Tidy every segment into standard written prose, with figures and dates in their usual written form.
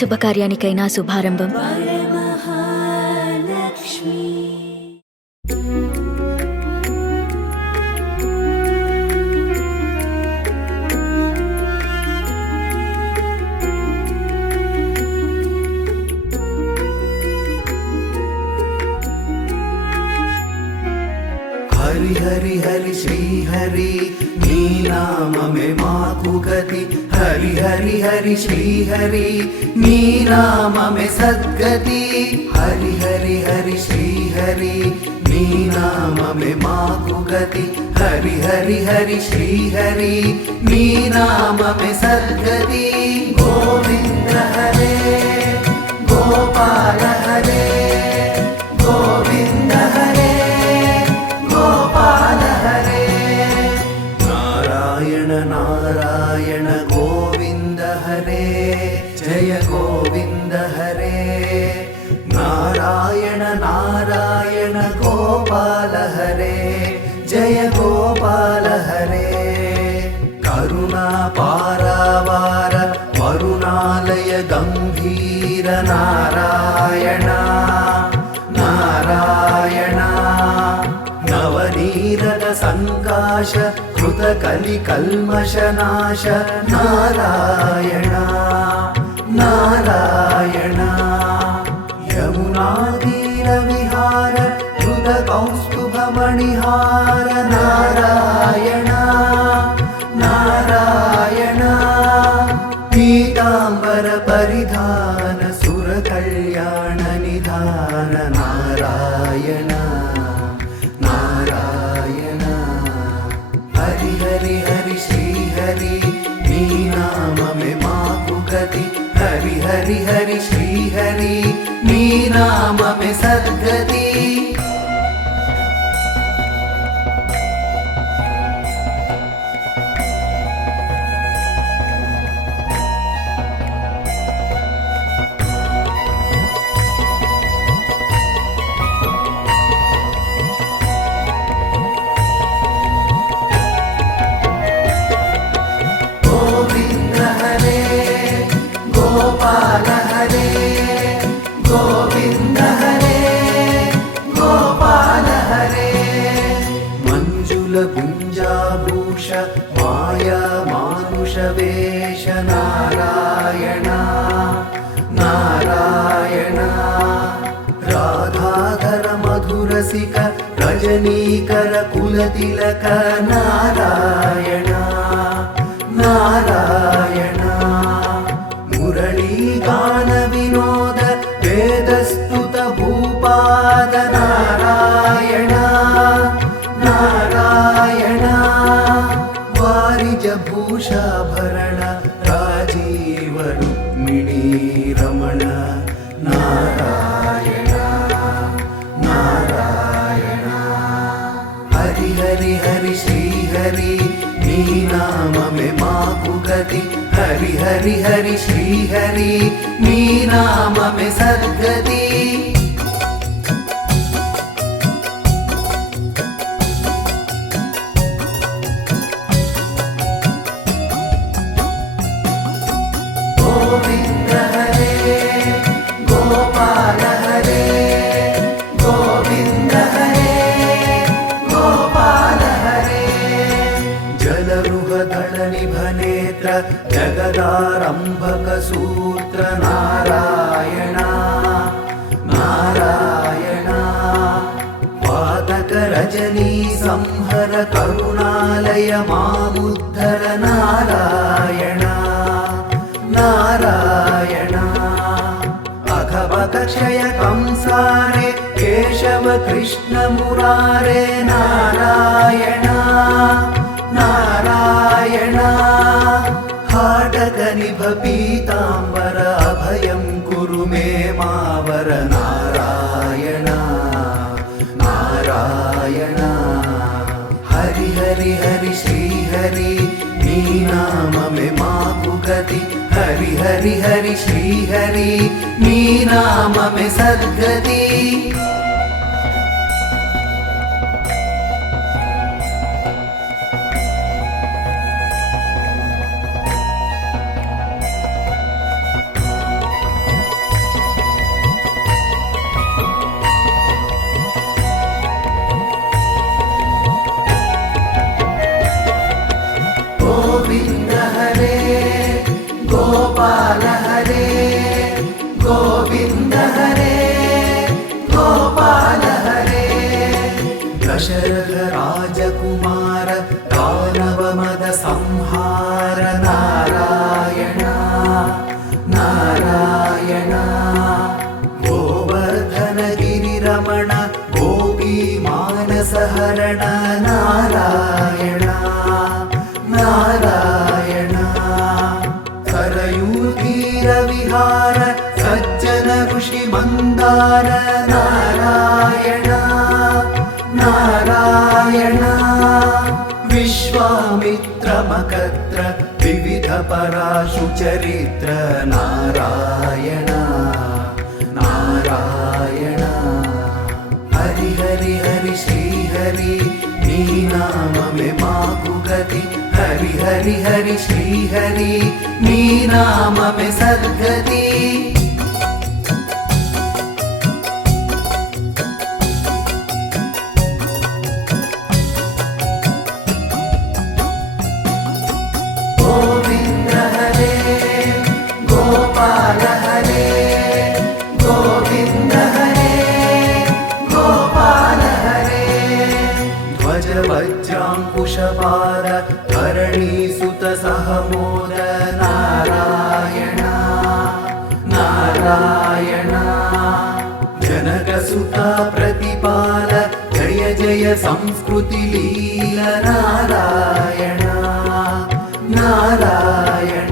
శుభకార్యానికైనా శుభారంభం. హరి హరి హరి శ్రీ హరి నీ నామమే మాకు గతి. హరి హరి హరి శ్రీ హరి నీ నామమే సద్గతి. హరి హరి హరి శ్రీ హరి నీ నామమే మాకు గతి. హరి హరి హరి శ్రీ హరి నీ నామమే సద్గతి. గోవింద హరే గోపాల హరే గోవింద హరే గోపాల హరే. నారాయణ నారాయణ గోవింద హరే జయ గోవింద హరే. నారాయణ నారాయణ గోపాల హరే జయ గోపాల హరే. కరుణా పారావార వరుణాలయ గంభీర నారాయణ నారాయణ. నవనీరద సంకాశ కృత కలి కల్మషనాశ నారాయణ నారాయణ. యమునాతీర విహార కృత కౌస్తుభ మణిహార నారాయణ నారాయణ. పీతాంబర పరిధాన సుర కళ్యాణ నిధాన నారాయణ నారాయణ. హరి హరి హరి శ్రీ హరి నీ నామమే మాకు గతి. హరి హరి హరి శ్రీ హరి నీ నామమే సద్గతి. గోపాల హరే గోవింద హరే గోపాల హరే. మంజుల గుంజాభూష మాయా మానుష వేష నారాయణ నారాయణ. రాధాధర మధురసిక రజనీకర కులతిలక నారాయణ నారాయణ. మురళీగాన వినోద వేదస్తుత భూపాద నారాయణ నారాయణ. వారిజ భూషాభరణ రాజీవ రుక్మిణీ రమణ నారాయణ నారాయణ. హరి హరి హరి శ్రీ హరి నీ నామమే మాకు గతి. హరి హరి హరి శ్రీ హరి నీ నామమే సద్గతి. గోవింద హరే గోపాల హరే గోవింద హరే గోపాల హరే. జలరుహదళ నిభనేత్ర జగదారంభక సూత్ర నారాయణ నారాయణ. పాతక రజనీ సంహర కరుణాలయ మాముద్ధర నారాయణ నారాయణ. అఘవక క్షయ కంసారే కేశవ కృష్ణ మురారే నారాయణ నారాయణ. హాటక నిభ పీతాంబర అభయం కురు మే మావర నారాయణ నారాయణ. హరి హరి హరి శ్రీ హరి నీ నామమే మాకు గతి. హరి హరి హరి శ్రీ హరి నీ నామమే సద్గతి. दशरथ राजकुमार दानव मद संहार नारायण नारायण गोवर्धन गिरिरमण गोपी मानस हरण नारायण नारायण सरयू तीर विहार सज्जन ऋषि मंदार नारायण नारायण विश्वामित्र मकत्र विविध पराशु चरित्र नारायण नारायण हरि हरि हरि श्री हरि नी नाम में माकु गति हरि हरि हरि श्री हरि नी नाम में सद्गति गोविंद हरे गोपाल हरे गोविंद हरे गोपाल हरे ध्वज वज्रांकुशपार धरणी सुत सहमोद नारायण नारायण जनक सुत प्रतिपाल जय जय संस्कृति लील नारायण नारायण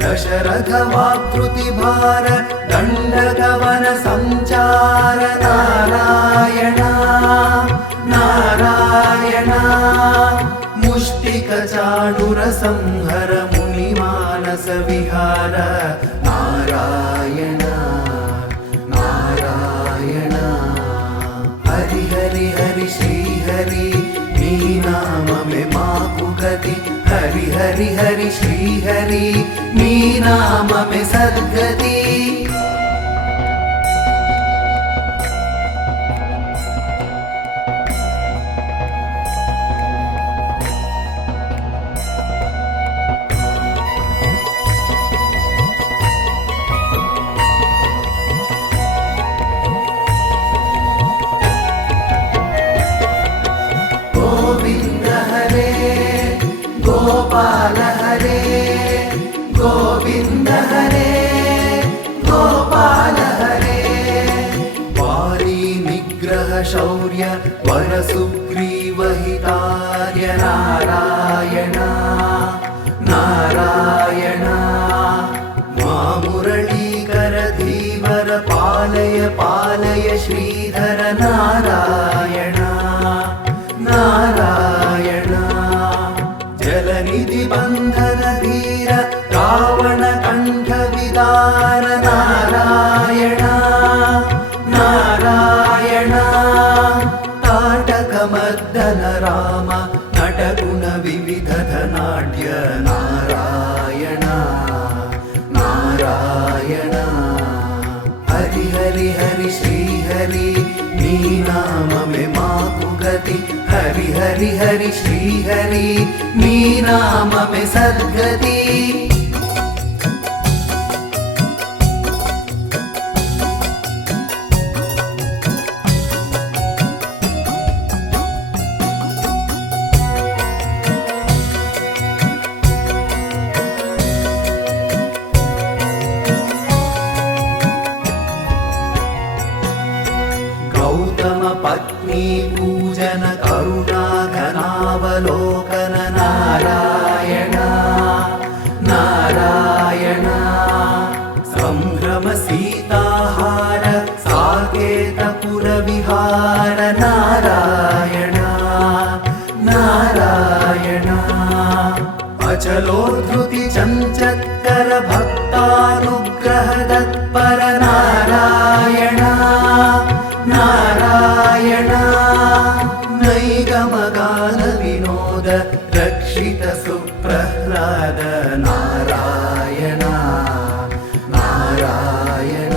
दशरथ वाकृति भार दंडगवन संचार नारायण नारायण मुष्टिक चाणुर संहर मुनि मानस विहार नारायण नारायण हरि हरि हरि श्री हरि नी नाम में माकु गति हरि हरि हरि श्री हरि नी नाम में सद्गति गोविंद हरे गोपाल हरे गोविंद हरे गोपाल हरे वारी निग्रह शौर्य वर सुग्रीव हितार्य नारायण नारायण मा मुरलीकर धीवर पालय पालय श्रीधर नारायण नारायण जलनिधि बंधन धीर रावण कंठ विदार नारायण नारायण ताटक मर्दन राम नटगुण विविध धनाढ्य नारायण नारायण हरि हरि हरि श्री हरि नी नाम में माकु गति हरि हरि हरि श्री हरि नी नाम में सद्गति गौतम पत्नी पूजन करुणा घनावलोकन नारायण नारायण संभ्रम सीताहार साकेत पुर विहार नारायण नारायण अचलोद्धृति चंचत्कर भक्तानुग्रह तत्पर नारायण नारायण नैगमगान विनोद रक्षित सुप्रह्लाद नारायण नारायण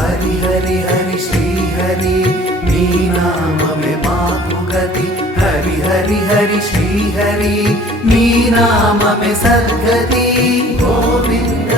हरि हरि हरि श्री हरि नी नाम में माकु गति हरि हरि हरि श्री हरि नी नाम में सद्गति गोविंद